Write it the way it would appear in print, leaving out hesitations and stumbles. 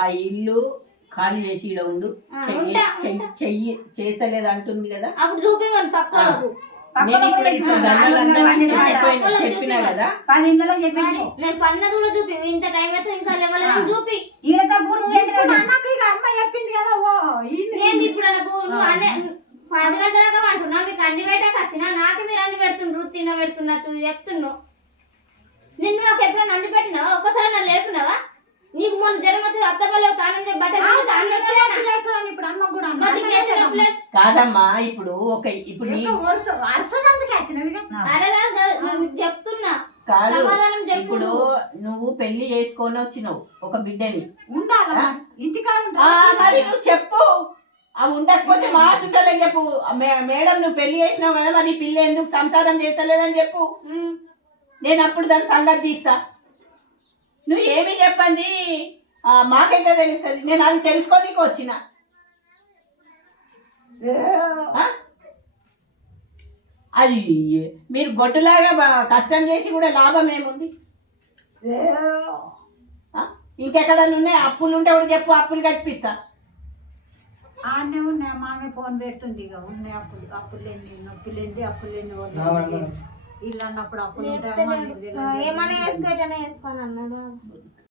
ఆ ఇల్లు ఖాళీ చేసి ఈడ ఉండు, చెయ్యి చేస్తలేదు అంటుంది కదా. అప్పుడు చూపేమని పక్కలకు నేను ఇప్పుడు చెప్పినా కదా 10 ఇళ్ళలో చెప్పేసి నేను పన్నది కూడా చూపి ఇంత టైం అయితే ఇంకా లేవలేదని చూపి అమ్మ చెప్పింది కదా. ఓ ఏంది ఇప్పుడు నాకు 10 గంటల దాకా అంటున్నా, మీకు అన్ని పెట్టాక వచ్చినా నాకు మీరు అన్ని పెడుతుండ్రు, తిన్న పెడుతున్నట్టు చెప్తున్నావు. నిన్ను నాకు ఎప్పుడైనా అన్ని పెట్టినావా? ఒక్కసారి నన్ను లేపున్నావా? నీకు మొన్న జ్వరం వచ్చి అత్తబలో తానం బట్టలు ఇప్పుడు అమ్మ కూడా కాదమ్మా. ఇప్పుడు ఇప్పుడు చెప్తున్నా కాదు, ఇప్పుడు నువ్వు పెళ్లి చేసుకొని వచ్చినావు ఒక బిడ్డని, మరి నువ్వు చెప్పు. అవి ఉండకపోతే మాస్ ఉండాలని చెప్పు. మేడం నువ్వు పెళ్లి చేసినావు కదా, మరి పిల్ల ఎందుకు సంసారం చేస్తలేదని చెప్పు. నేను అప్పుడు దాని సంగతి తీస్తా. నువ్వు ఏమి చెప్పండి మాకెట్లా తెలుస్తుంది? నేను అది తెలుసుకోనికి వచ్చిన. అది మీరు గొడ్డులాగా కష్టం చేసి కూడా లాభం ఏముంది? ఇంకెక్కడన్నా ఉన్నాయి అప్పులు ఉంటే కూడా చెప్పు, అప్పులు కట్టిస్తా. ఆనే ఉన్నాయి, మామే ఫోన్ పెడుతుంది. ఇక ఉన్నాయి అప్పులు లేని నొప్పులేంది, అప్పులు లేని ఇల్లు అన్నప్పుడు అప్పులు ఏమైనా వేసుకోని అన్నాడు.